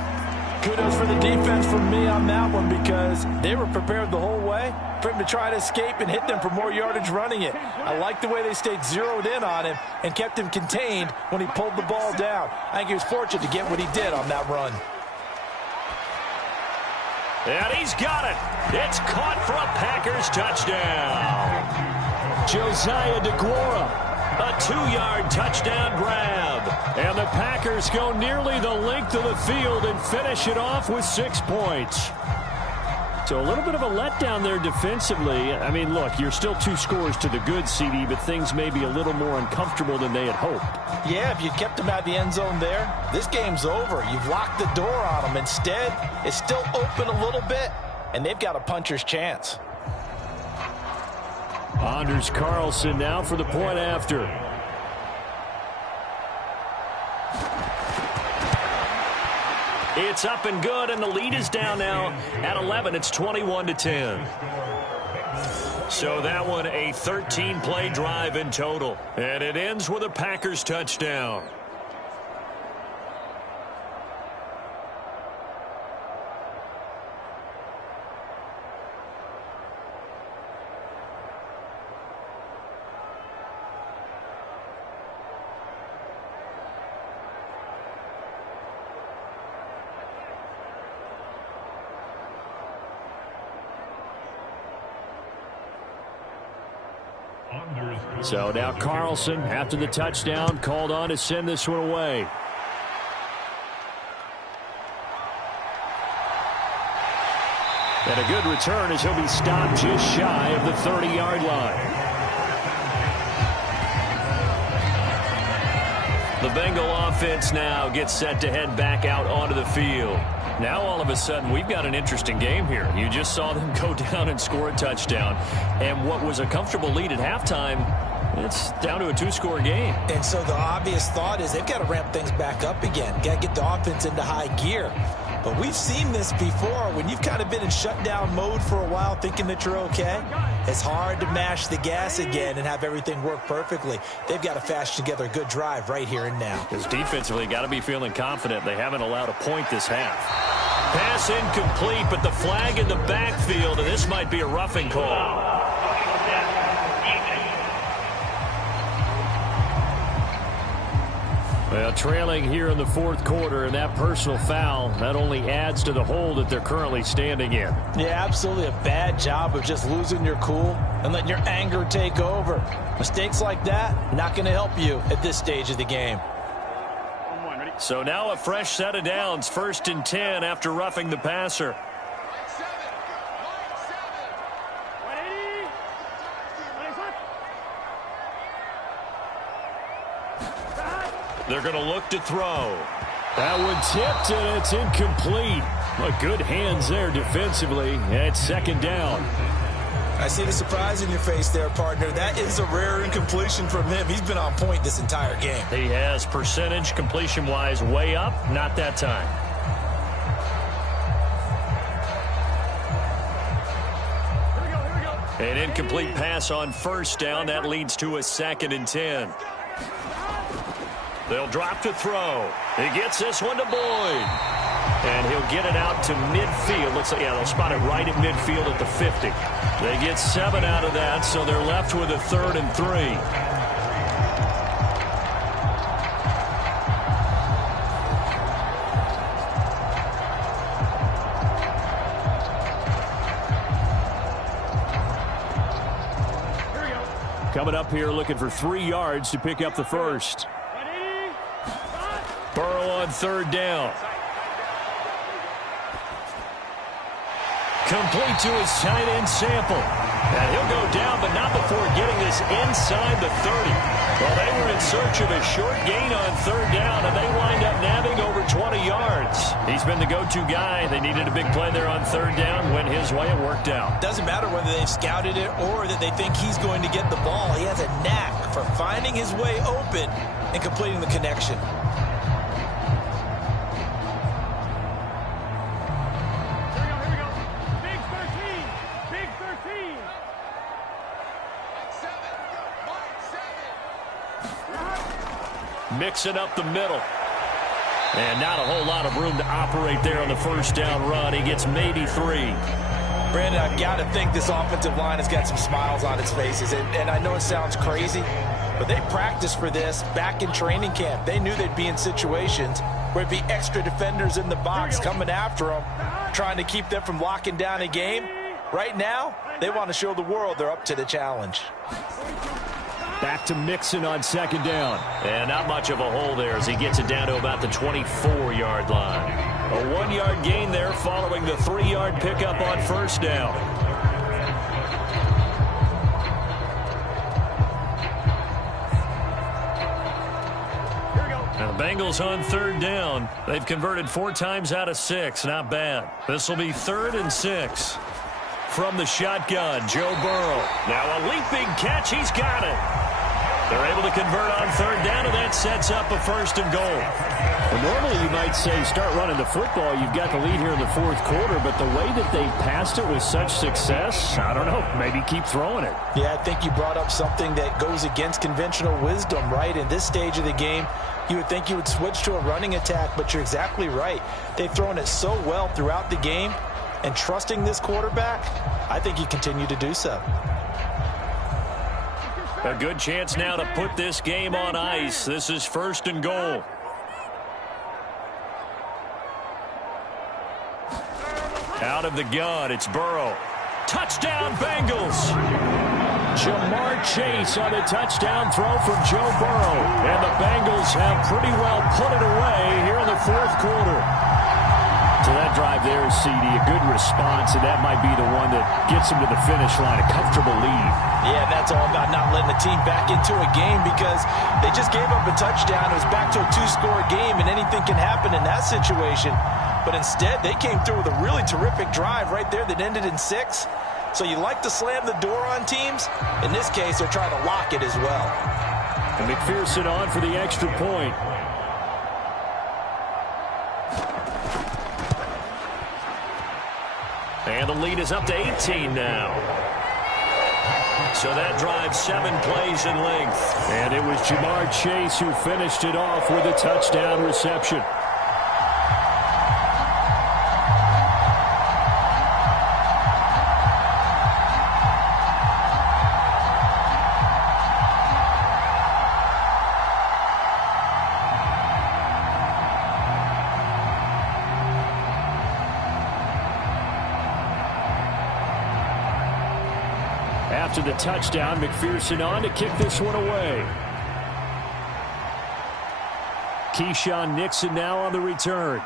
Kudos for the defense from me on that one, because they were prepared the whole way for him to try to escape and hit them for more yardage running it. I like the way they stayed zeroed in on him and kept him contained when he pulled the ball down. I think he was fortunate to get what he did on that run. And he's got it. It's caught for a Packers touchdown. Josiah DeGuara. A 2-yard touchdown grab. And the Packers go nearly the length of the field and finish it off with 6 points. So a little bit of a letdown there defensively. I mean, look, you're still 2 scores to the good, CD, but things may be a little more uncomfortable than they had hoped. Yeah, if you kept them out of the end zone there, this game's over. You've locked the door on them. Instead, it's still open a little bit, and they've got a puncher's chance. Anders Carlson now for the point after. It's up and good, and the lead is down now at 11. It's 21-10. So that one, a 13-play drive in total. And it ends with a Packers touchdown. So now Carlson, after the touchdown, called on to send this one away. And a good return as he'll be stopped just shy of the 30-yard line. The Bengal offense now gets set to head back out onto the field. Now all of a sudden we've got an interesting game here. You just saw them go down and score a touchdown. And what was a comfortable lead at halftime, it's down to a 2-score game. And so the obvious thought is they've got to ramp things back up again. Got to get the offense into high gear. But we've seen this before. When you've kind of been in shutdown mode for a while thinking that you're okay, it's hard to mash the gas again and have everything work perfectly. They've got to fashion together a good drive right here and now. Because defensively, got to be feeling confident. They haven't allowed a point this half. Pass incomplete, but the flag in the backfield, and this might be a roughing call. Well, trailing here in the 4th quarter, and that personal foul, that only adds to the hole that they're currently standing in. Yeah, absolutely a bad job of just losing your cool and letting your anger take over. Mistakes like that, not going to help you at this stage of the game. So now a fresh set of downs, 1st and 10 after roughing the passer. They're going to look to throw. That one tipped, and it's incomplete. Well, good hands there defensively. It's 2nd down. I see the surprise in your face there, partner. That is a rare incompletion from him. He's been on point this entire game. He has percentage completion-wise way up. Not that time. An incomplete pass on first down. That leads to a 2nd and 10. They'll drop to throw. He gets this one to Boyd. And he'll get it out to midfield. Looks like, yeah, they'll spot it right at midfield at the 50. They get 7 out of that, so they're left with a 3rd and 3. Coming up here looking for 3 yards to pick up the first. Burrow on 3rd down. Complete to his tight end Sample. And he'll go down, but not before getting this inside the 30. Well, they were in search of a short gain on 3rd down, and they wind up nabbing over 20 yards. He's been the go-to guy. They needed a big play there on 3rd down. Went his way. It worked out. Doesn't matter whether they've scouted it or that they think he's going to get the ball. He has a knack for finding his way open and completing the connection. Mixing up the middle. And not a whole lot of room to operate there on the first down run. He gets maybe 3. Brandon, I've got to think this offensive line has got some smiles on its faces. And I know it sounds crazy, but they practiced for this back in training camp. They knew they'd be in situations where there'd be extra defenders in the box coming after them, trying to keep them from locking down a game. Right now, they want to show the world they're up to the challenge. Back to Mixon on 2nd down. And not much of a hole there as he gets it down to about the 24-yard line. A 1-yard gain there following the 3-yard pickup on first down. Now the Bengals on 3rd down. They've converted 4 times out of 6. Not bad. This will be 3rd and 6. From the shotgun, Joe Burrow. Now a leaping catch. He's got it. They're able to convert on 3rd down, and that sets up a 1st and goal. Well, normally you might say start running the football. You've got the lead here in the 4th quarter, but the way that they passed it with such success, I don't know, maybe keep throwing it. Yeah, I think you brought up something that goes against conventional wisdom, right? In this stage of the game, you would think you would switch to a running attack, but you're exactly right. They've thrown it so well throughout the game, and trusting this quarterback, I think you continue to do so. A good chance now to put this game on ice. This is 1st and goal. Out of the gun, it's Burrow. Touchdown, Bengals! Jamar Chase on the touchdown throw from Joe Burrow. And the Bengals have pretty well put it away here in the 4th quarter. To that drive there, CD, a good response, and that might be the one that gets them to the finish line, a comfortable lead. Yeah, that's all about not letting the team back into a game because they just gave up a touchdown. It was back to a 2-score game, and anything can happen in that situation. But instead, they came through with a really terrific drive right there that ended in 6. So you like to slam the door on teams. In this case, they're trying to lock it as well. And McPherson on for the extra point. And the lead is up to 18 now. So that drives 7 plays in length. And it was Jamar Chase who finished it off with a touchdown reception. After the touchdown, McPherson on to kick this one away. Keyshawn Nixon now on the return.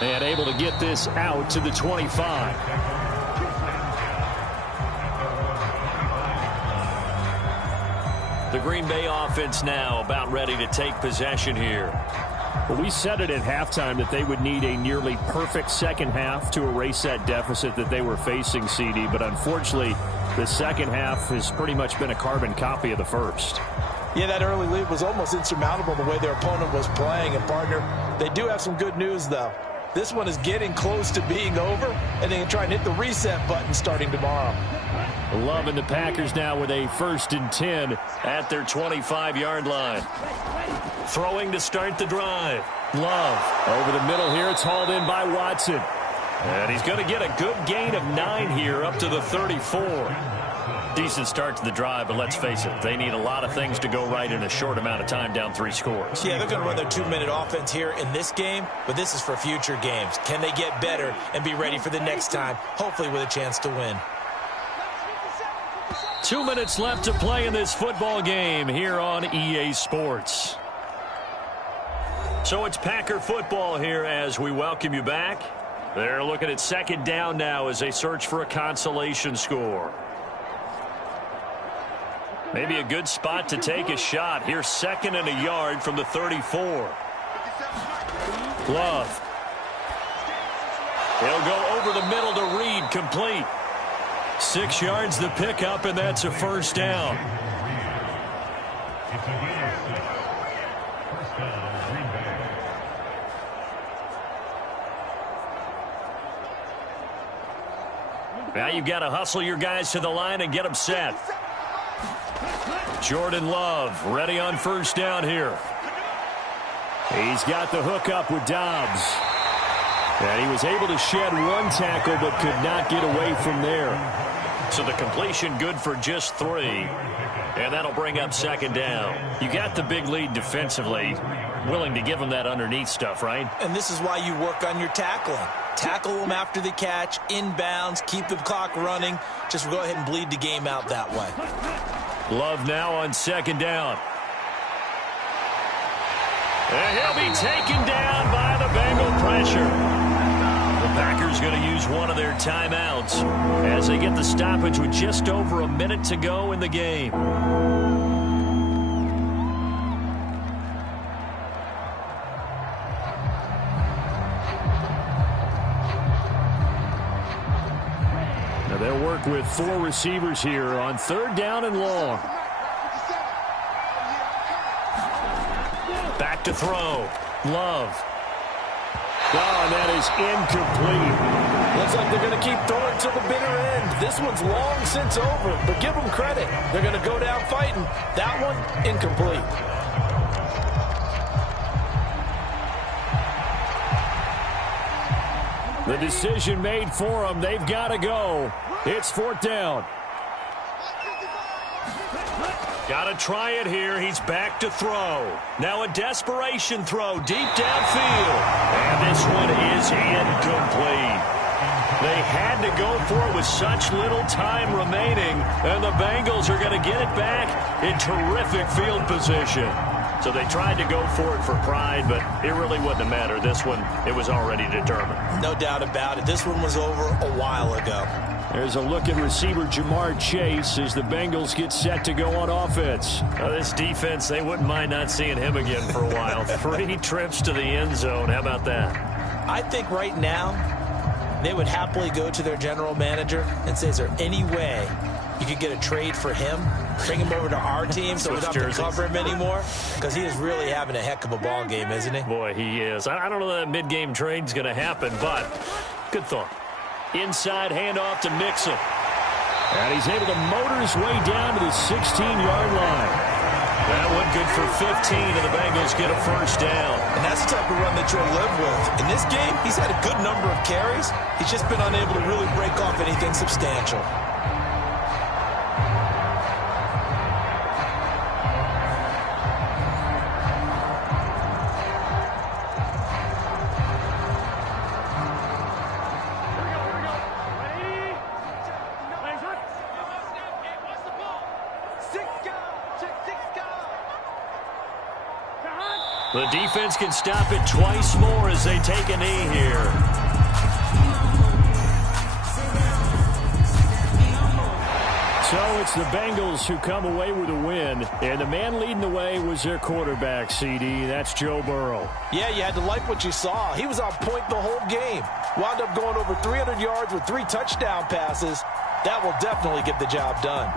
And able to get this out to the 25. The Green Bay offense now about ready to take possession here. Well, we said it at halftime that they would need a nearly perfect second half to erase that deficit that they were facing, CD. But unfortunately, the second half has pretty much been a carbon copy of the first. Yeah, that early lead was almost insurmountable the way their opponent was playing. And, partner, they do have some good news, though. This one is getting close to being over, and they can try and hit the reset button starting tomorrow. Loving the Packers now with a 1st and 10 at their 25-yard line. Throwing to start the drive. Love. Over the middle here. It's hauled in by Watson. And he's going to get a good gain of 9 here up to the 34. Decent start to the drive, but let's face it, they need a lot of things to go right in a short amount of time down 3 scores. Yeah, they're going to run their 2-minute offense here in this game, but this is for future games. Can they get better and be ready for the next time, hopefully with a chance to win? 2 minutes left to play in this football game here on EA Sports. So it's Packer football here as we welcome you back. They're looking at 2nd down now as they search for a consolation score. Maybe a good spot to take a shot. Here's 2nd and a yard from the 34. Love. He'll go over the middle to Reed, complete. 6 yards the pickup, and that's a 1st down. Now you've got to hustle your guys to the line and get them set. Jordan Love ready on 1st down here. He's got the hook up with Dobbs. And he was able to shed 1 tackle but could not get away from there. So the completion good for just 3. And that'll bring up 2nd down. You got the big lead defensively. Willing to give them that underneath stuff, right? And this is why you work on your tackling. Tackle them after the catch, inbounds, keep the clock running. Just go ahead and bleed the game out that way. Love now on 2nd down. And he'll be taken down by the Bengal pressure. The Packers going to use one of their timeouts as they get the stoppage with just over a minute to go in the game. They'll work with 4 receivers here on 3rd down and long. Back to throw. Love. Oh, and that is incomplete. Looks like they're going to keep throwing to the bitter end. This one's long since over, but give them credit. They're going to go down fighting. That one, incomplete. The decision made for them. They've got to go. It's 4th down. Got to try it here. He's back to throw. Now a desperation throw deep downfield. And this one is incomplete. They had to go for it with such little time remaining. And the Bengals are going to get it back in terrific field position. So they tried to go for it for pride, but it really wouldn't have mattered. This one, it was already determined. No doubt about it. This one was over a while ago. There's a look at receiver Jamar Chase as the Bengals get set to go on offense. This defense, they wouldn't mind not seeing him again for a while. 3 trips to the end zone. How about that? I think right now they would happily go to their general manager and say, is there any way you could get a trade for him? Bring him over to our team so we don't have to cover him anymore? Because he is really having a heck of a ball game, isn't he? Boy, he is. I don't know that mid-game trade's going to happen, but good thought. Inside handoff to Mixon. And he's able to motor his way down to the 16-yard line. That one good for 15, and the Bengals get a 1st down. And that's the type of run that you'll live with. In this game, he's had a good number of carries. He's just been unable to really break off anything substantial. The defense can stop it twice more as they take a knee here. So it's the Bengals who come away with a win, and the man leading the way was their quarterback, CD. That's Joe Burrow. Yeah, you had to like what you saw. He was on point the whole game. Wound up going over 300 yards with 3 touchdown passes. That will definitely get the job done.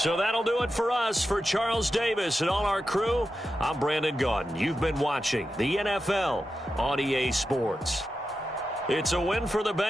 So that'll do it for us. For Charles Davis and all our crew, I'm Brandon Gaudin. You've been watching the NFL on EA Sports. It's a win for the Bengals.